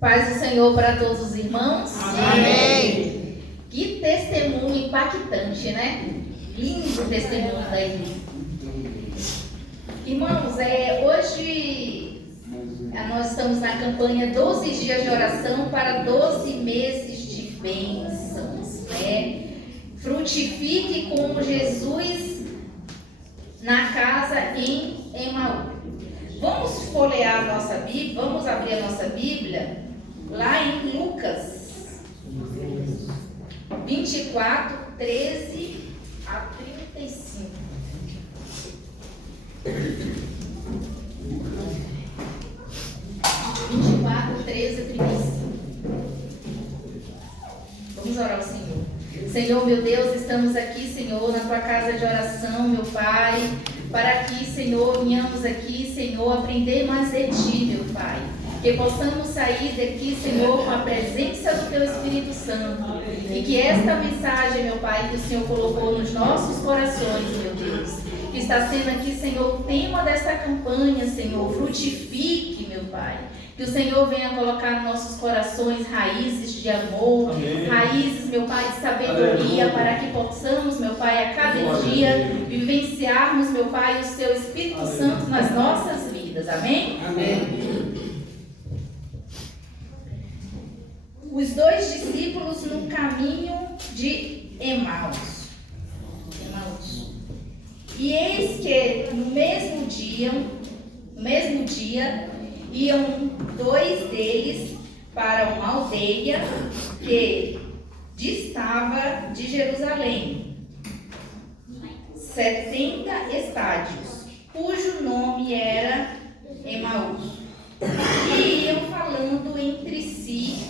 Paz do Senhor para todos os irmãos. Amém. Que testemunho impactante, né? Lindo testemunho da igreja. Irmãos, hoje nós estamos na campanha 12 dias de oração para 12 meses de bênçãos, né? Frutifique como Jesus na casa em Emaús. Vamos folhear a nossa Bíblia, vamos abrir a nossa Bíblia lá em Lucas 24, 13 a 35. Vamos orar ao Senhor. Senhor, meu Deus, estamos aqui, Senhor, na tua casa de oração, meu Pai, para que, Senhor, venhamos aqui, Senhor, aprender mais de Ti, meu Pai. Que possamos sair daqui, Senhor, com a presença do Teu Espírito Santo. E que esta mensagem, meu Pai, que o Senhor colocou nos nossos corações, meu Deus, que está sendo aqui, Senhor, o tema desta campanha, Senhor, frutifique, meu Pai. Que o Senhor venha colocar nos nossos corações raízes de amor, amém. Raízes, meu Pai, de sabedoria, amém. Para que possamos, meu Pai, a cada dia vivenciarmos, meu Pai, o Seu Espírito amém. Santo nas nossas vidas. Amém? Amém. Os dois discípulos no caminho de Emaús. E eis que no mesmo dia, iam dois deles para uma aldeia que distava de Jerusalém, 70 estádios, cujo nome era Emaús. E iam falando entre si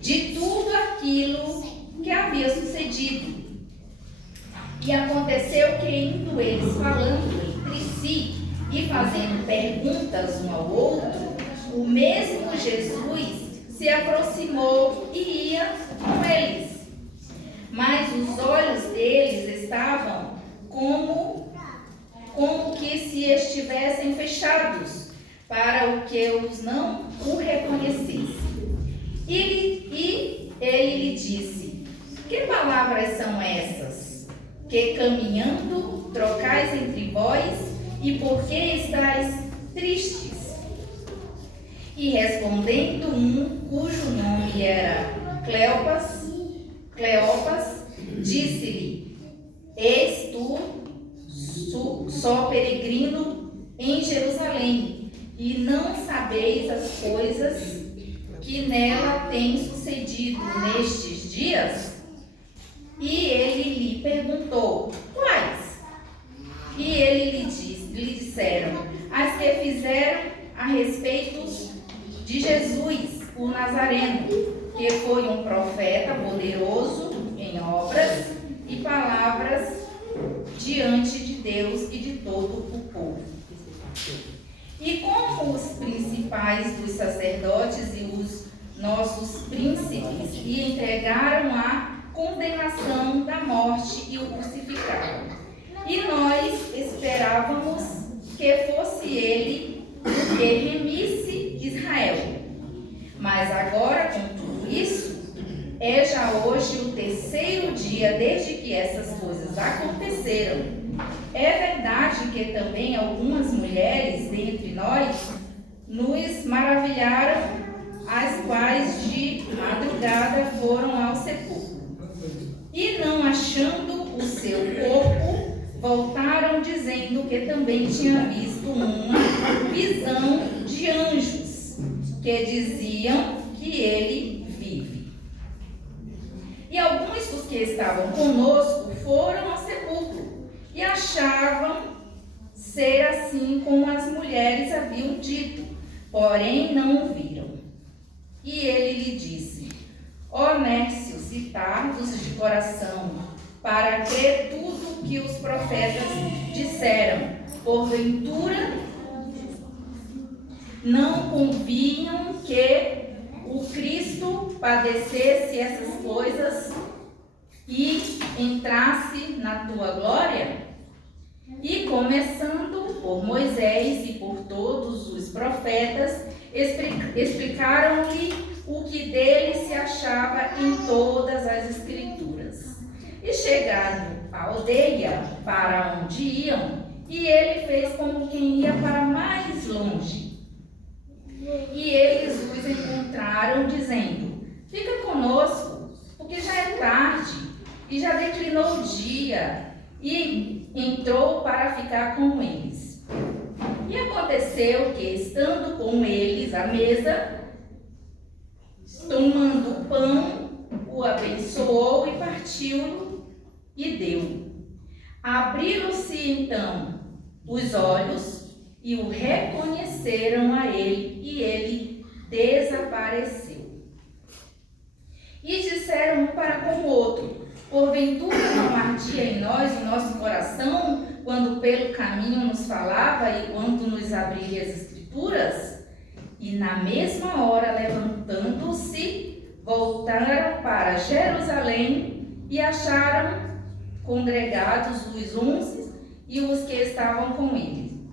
de tudo aquilo que havia sucedido. E aconteceu que, indo eles falando entre si e fazendo perguntas um ao outro, o mesmo Jesus se aproximou e ia com eles. Mas os olhos deles estavam como que se estivessem fechados, para o que os não o reconhecessem. E ele lhe disse: que palavras são essas? Que caminhando trocais entre vós, e por que estáis tristes? E respondendo um, cujo nome era Cleopas, disse-lhe: és tu só peregrino em Jerusalém, e não sabeis as coisas que nela têm sucedido nestes dias? E ele lhe perguntou: quais? E ele lhe disseram: as que fizeram a respeito de Jesus, o Nazareno, que foi um profeta poderoso em obras e palavras diante de Deus e de todo o povo. E como os principais dos sacerdotes e os nossos príncipes lhe entregaram a condenação da morte e o crucificaram. E nós esperávamos que fosse ele o que remisse Israel. Mas agora, com tudo isso, é já hoje o terceiro dia desde que essas coisas aconteceram. É verdade que também algumas mulheres dentre nós nos maravilharam, as quais de madrugada foram ao sepulcro. E não achando o seu corpo, voltaram dizendo que também tinha visto uma visão de anjos, que diziam que ele vive. E alguns dos que estavam conosco foram ao sepulcro, e achavam ser assim como as mulheres haviam dito, porém não o viram. E ele lhe disse: ó nércios e tardos de coração, para crer tudo que os profetas disseram, porventura não convinham que o Cristo padecesse essas coisas e entrasse na tua glória? E começando por Moisés e por todos os profetas, explicaram-lhe o chegado à aldeia para onde iam, e ele fez como quem ia para mais longe. E eles os encontraram, dizendo: fica conosco, porque já é tarde, e já declinou o dia. E entrou para ficar com eles. E aconteceu que, estando com eles à mesa, tomando o pão, o abençoou e partiu-o e deu. Abriram-se então os olhos e o reconheceram a ele, e ele desapareceu. E disseram um para com o outro: porventura não ardia em nós o nosso coração, quando pelo caminho nos falava e quando nos abria as Escrituras? E na mesma hora, levantando-se, voltaram para Jerusalém e acharam congregados os 11 e os que estavam com ele,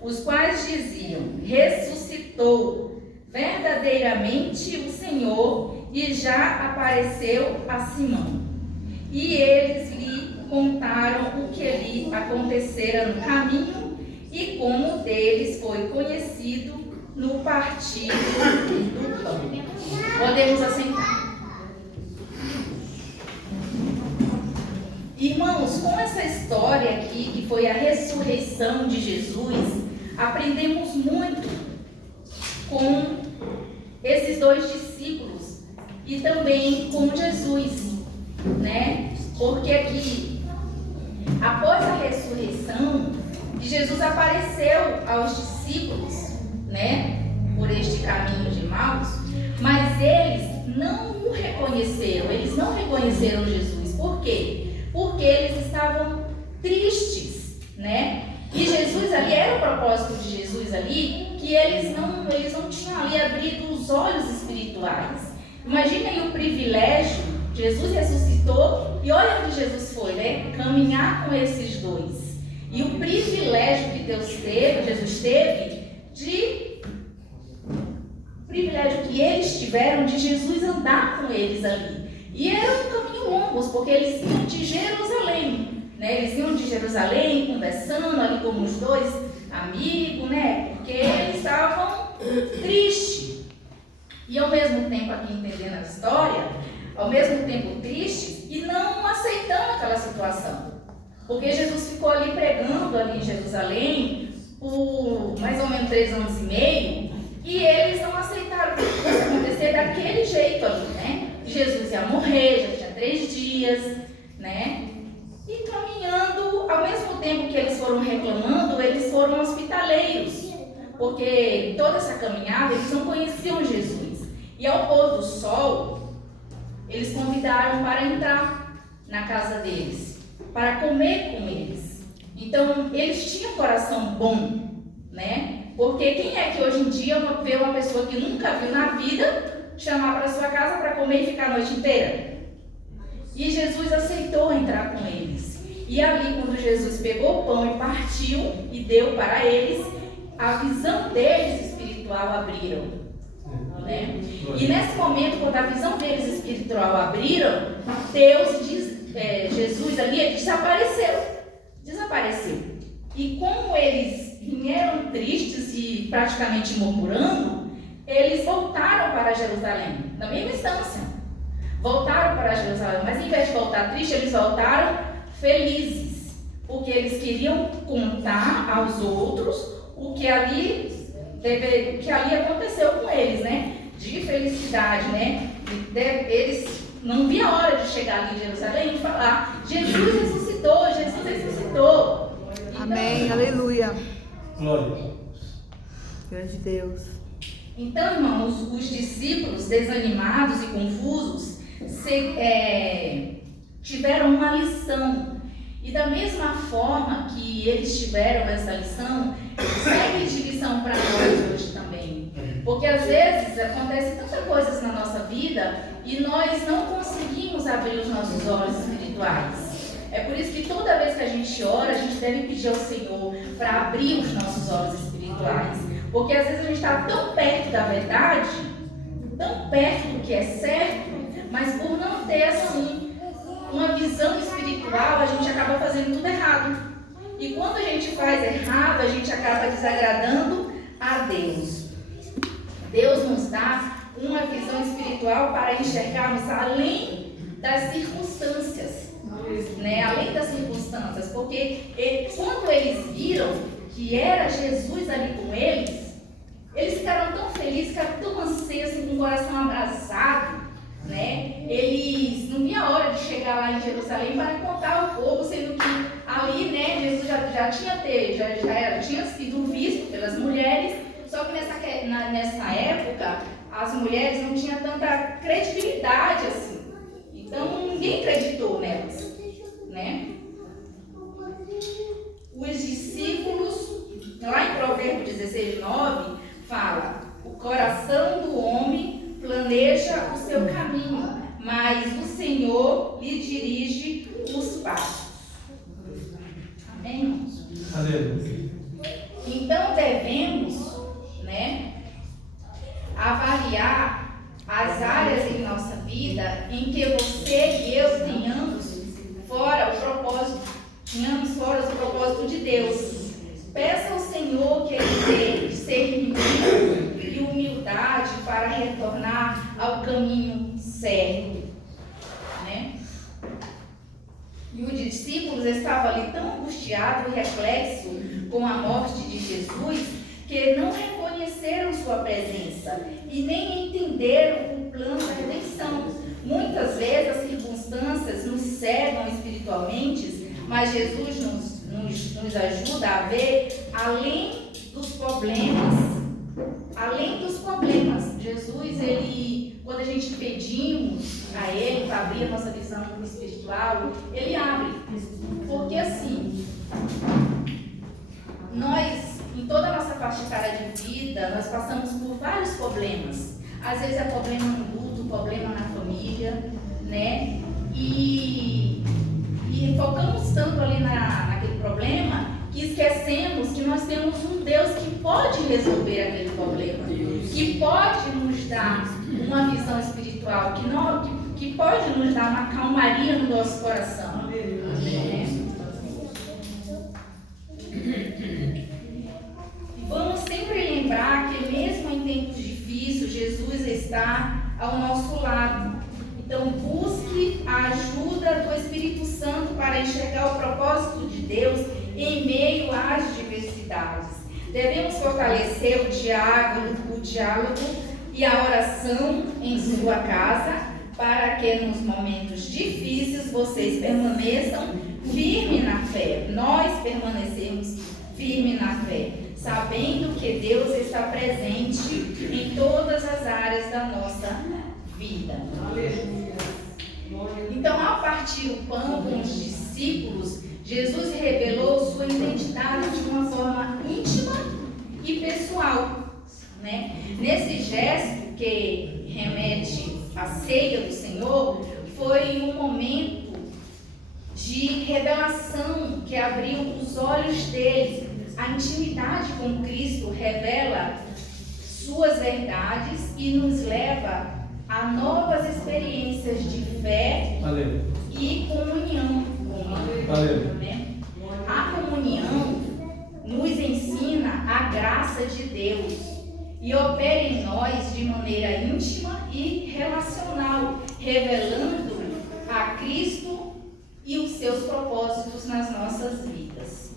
os quais diziam: ressuscitou verdadeiramente o Senhor e já apareceu a Simão. E eles lhe contaram o que lhe acontecera no caminho e como deles foi conhecido no partir do pão. Podemos assentar. Irmãos, com essa história aqui, que foi a ressurreição de Jesus, aprendemos muito com esses dois discípulos e também com Jesus, né? Porque aqui, após a ressurreição, Jesus apareceu aos discípulos, né? Por este caminho de Emaús, mas eles não o reconheceram, eles não reconheceram Jesus. Por quê? Porque eles estavam tristes, né? E Jesus ali, era o propósito de Jesus ali, que eles não tinham ali abrido os olhos espirituais. Imaginem o privilégio, Jesus ressuscitou e olha onde Jesus foi, né? Caminhar com esses dois. E o privilégio que Jesus teve, o privilégio que eles tiveram de Jesus andar com eles ali. E era um caminho longo, porque eles iam de Jerusalém, né? Eles iam de Jerusalém conversando ali como os dois amigos, né? Porque eles estavam tristes. E ao mesmo tempo, aqui entendendo a história, ao mesmo tempo tristes e não aceitando aquela situação. Porque Jesus ficou ali pregando ali em Jerusalém por mais ou menos 3 anos e meio, e eles não aceitaram que fosse acontecer daquele jeito ali, né? Jesus ia morrer, já tinha 3 dias, né? E caminhando, ao mesmo tempo que eles foram reclamando, eles foram hospitaleiros, porque toda essa caminhada eles não conheciam Jesus. E ao pôr do sol, eles convidaram para entrar na casa deles, para comer com eles. Então, eles tinham um coração bom, né? Porque quem é que hoje em dia vê uma pessoa que nunca viu na vida chamar para sua casa para comer e ficar a noite inteira? E Jesus aceitou entrar com eles. E ali, quando Jesus pegou o pão e partiu e deu para eles, a visão deles espiritual abriram, né? E nesse momento, quando a visão deles espiritual abriram, Jesus ali, ele desapareceu. E como eles vieram tristes e praticamente murmurando, eles voltaram para Jerusalém, na mesma instância. Voltaram para Jerusalém, mas em vez de voltar tristes, eles voltaram felizes, porque eles queriam contar aos outros o que ali aconteceu com eles, né? De felicidade, né? Eles não viam a hora de chegar ali em Jerusalém e falar: Jesus ressuscitou, Jesus ressuscitou. Amém, então, aleluia. Glória. Grande Deus. Então, irmãos, os discípulos, desanimados e confusos, tiveram uma lição. E da mesma forma que eles tiveram essa lição, serve de lição para nós hoje também. Porque às vezes acontece tantas coisas na nossa vida e nós não conseguimos abrir os nossos olhos espirituais. É por isso que toda vez que a gente ora, a gente deve pedir ao Senhor para abrir os nossos olhos espirituais. Porque às vezes a gente está tão perto da verdade, tão perto do que é certo, mas por não ter assim uma visão espiritual, a gente acaba fazendo tudo errado. E quando a gente faz errado, a gente acaba desagradando a Deus. Deus nos dá uma visão espiritual para enxergarmos além das circunstâncias, né? Além das circunstâncias, porque quando eles viram que era Jesus ali com eles ficaram tão felizes, ficaram tão ansiosos, com o coração abraçado, né? Eles não viam a hora de chegar lá em Jerusalém para contar ao povo, sendo que ali, né, Jesus já tinha sido visto pelas mulheres, só que nessa época as mulheres não tinham tanta credibilidade assim, então ninguém acreditou nelas, né? Os discípulos, lá em Provérbios 16:9, fala: o coração do homem planeja o seu caminho, mas o Senhor lhe dirige os passos. Amém, irmãos? Aleluia. Então devemos, né, avaliar as áreas em nossa vida em que você e eu tenhamos fora o propósito de Deus. Peça ao Senhor que Ele dê discernimento e humildade para retornar ao caminho certo, né? E os discípulos estavam ali tão angustiados e reflexos com a morte de Jesus que não reconheceram sua presença e nem entenderam o plano da redenção. Muitas vezes as circunstâncias nos cegam espiritualmente, mas Jesus nos ajuda a ver além dos problemas. Além dos problemas, Jesus, quando a gente pedimos a Ele para abrir a nossa visão espiritual, Ele abre. Porque assim, nós, em toda a nossa faixa etária de vida, nós passamos por vários problemas. Às vezes é problema no luto, problema na família, né? E focamos tanto ali naquele problema que esquecemos que nós temos um Deus que pode resolver aquele problema, que pode nos dar uma visão espiritual, que pode nos dar uma calmaria no nosso coração. Vamos sempre lembrar que mesmo em tempos difíceis, Jesus está ao nosso lado. Então busque a ajuda do Espírito Santo para enxergar o propósito de Deus em meio às diversidades. Devemos fortalecer o diálogo e a oração em sua casa para que nos momentos difíceis vocês permaneçam firmes na fé. Nós permanecemos firmes na fé, sabendo que Deus está presente em todas as áreas da nossa vida. Então, ao partir o pão com os discípulos, Jesus revelou sua identidade de uma forma íntima e pessoal, né? Nesse gesto que remete à ceia do Senhor, foi um momento de revelação que abriu os olhos deles. A intimidade com Cristo revela suas verdades e nos leva a novas experiências de fé e comunhão com Ele, né? A comunhão nos ensina a graça de Deus e opera em nós de maneira íntima e relacional, revelando a Cristo e os seus propósitos nas nossas vidas.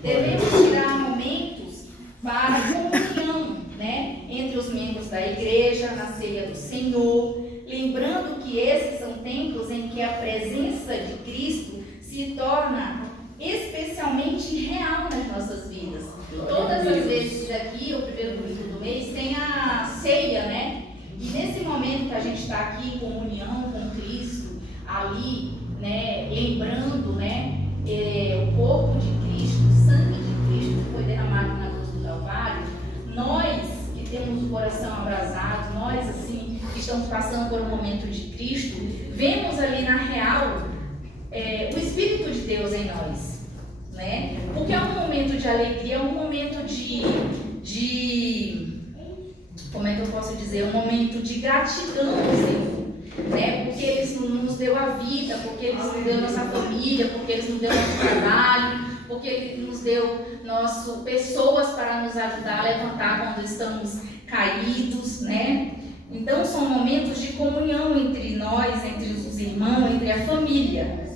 Devemos tirar momentos para a comunhão, né, entre os membros da igreja, na ceia do Senhor, lembrando que esses são tempos em que a presença de Cristo se torna especialmente real nas nossas vidas. Todas as vezes aqui, o primeiro domingo do mês, tem a ceia, né? E nesse momento que a gente está aqui em comunhão com Cristo, ali, né, lembrando, né, o corpo de Cristo, o sangue de Cristo que foi derramado na cruz do Calvário, nós que temos o coração abrasado, nós assim que estamos passando por um momento de Cristo, vemos ali na real o Espírito de Deus em nós, né? Porque é um momento de alegria, é um momento de como é que eu posso dizer? dizer, um momento de gratidão ao Senhor, né? Porque Ele nos deu a vida, porque Ele nos deu nossa família, porque Ele nos deu nosso trabalho, porque Ele nos deu pessoas para nos ajudar a levantar quando estamos caídos, né? Então são momentos de comunhão entre nós, entre os irmãos, entre a família.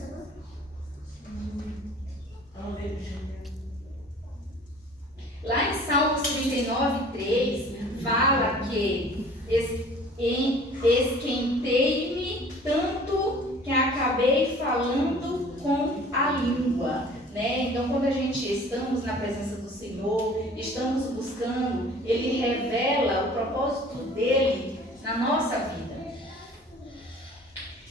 Lá em Salmos 39:3 fala que esquentei-me tanto que acabei falando com a língua, né? Então, quando a gente estamos na presença do Senhor, estamos buscando, Ele revela o propósito dele na nossa vida.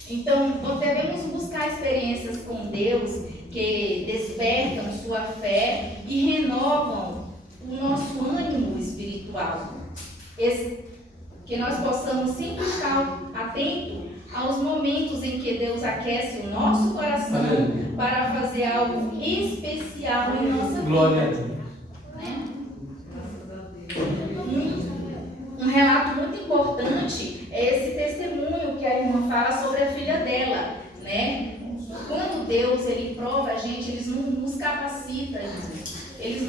Então, nós devemos buscar experiências com Deus que despertam sua fé e renovam o nosso ânimo espiritual. Que nós possamos sempre estar atentos aos momentos em que Deus aquece o nosso coração para fazer algo especial em nossa vida. Glória a Deus. Né? Um relato muito importante é esse testemunho que a irmã fala sobre a filha dela, né? Quando Deus ele prova a gente, Ele nos capacita, Ele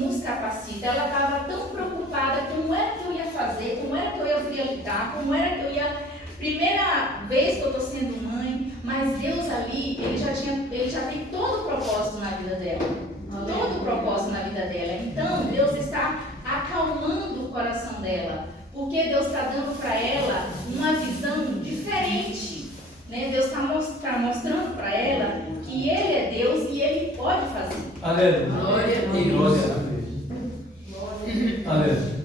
nos capacita. Ela estava tão preocupada, como era que eu ia fazer, como era que eu ia lidar, como era que eu ia... Primeira vez que eu estou sendo mãe, mas Deus ali, Ele já tem todo o propósito na vida dela. Todo o propósito na vida dela. Então, Deus está acalmando o coração dela, porque Deus está dando para ela uma visão diferente, né? Deus está mostrando para ela que Ele é Deus e Ele pode fazer. Aleluia. Glória a Deus. Glória a Deus. Aleluia.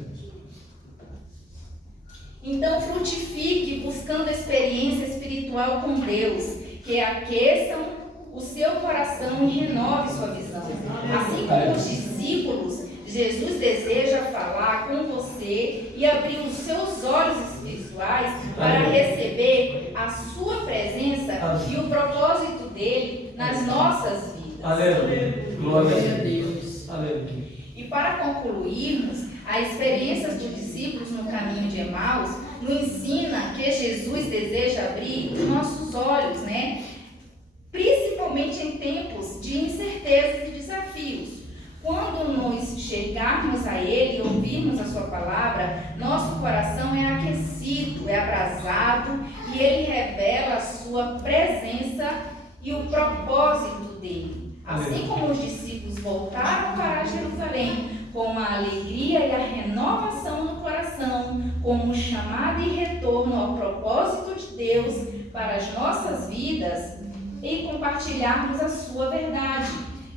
Então, frutifique buscando experiência espiritual com Deus, que aqueçam o seu coração e renove sua visão. Assim como os discípulos, Jesus deseja falar com você e abrir os seus olhos espirituais para receber a sua presença e o propósito dele nas nossas vidas. Aleluia. Glória a Deus. Aleluia. E para concluirmos, a experiência dos discípulos no caminho de Emaús nos ensina que Jesus deseja abrir os nossos olhos, né? Principalmente em tempos de incertezas e desafios. Quando nos chegarmos a Ele e ouvirmos a Sua palavra, nosso coração é aquecido, é abrasado e Ele revela a Sua presença e o propósito dele. Assim como os discípulos voltaram para Jerusalém com a alegria e a renovação no coração, como chamada e retorno ao propósito de Deus para as nossas vidas e compartilharmos a sua verdade.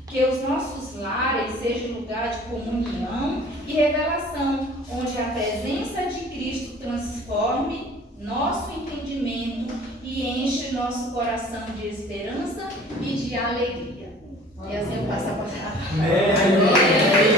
Que os nossos lares sejam lugar de comunhão e revelação, onde a presença de Cristo transforme nosso entendimento e enche nosso coração de esperança e de alegria. E assim eu passo a palavra. Amém.